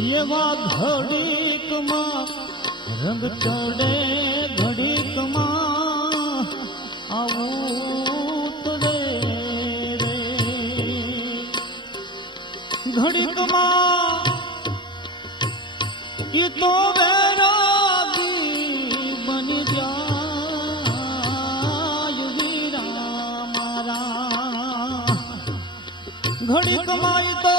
એવા ઘડીકમાં રંગ ચડે ઘડીકમાં આવું તડે રે ઘડીકમાં ઈ તો વેરાગી બની જાય વીરા મારા ઘડીકમાં ઈ તો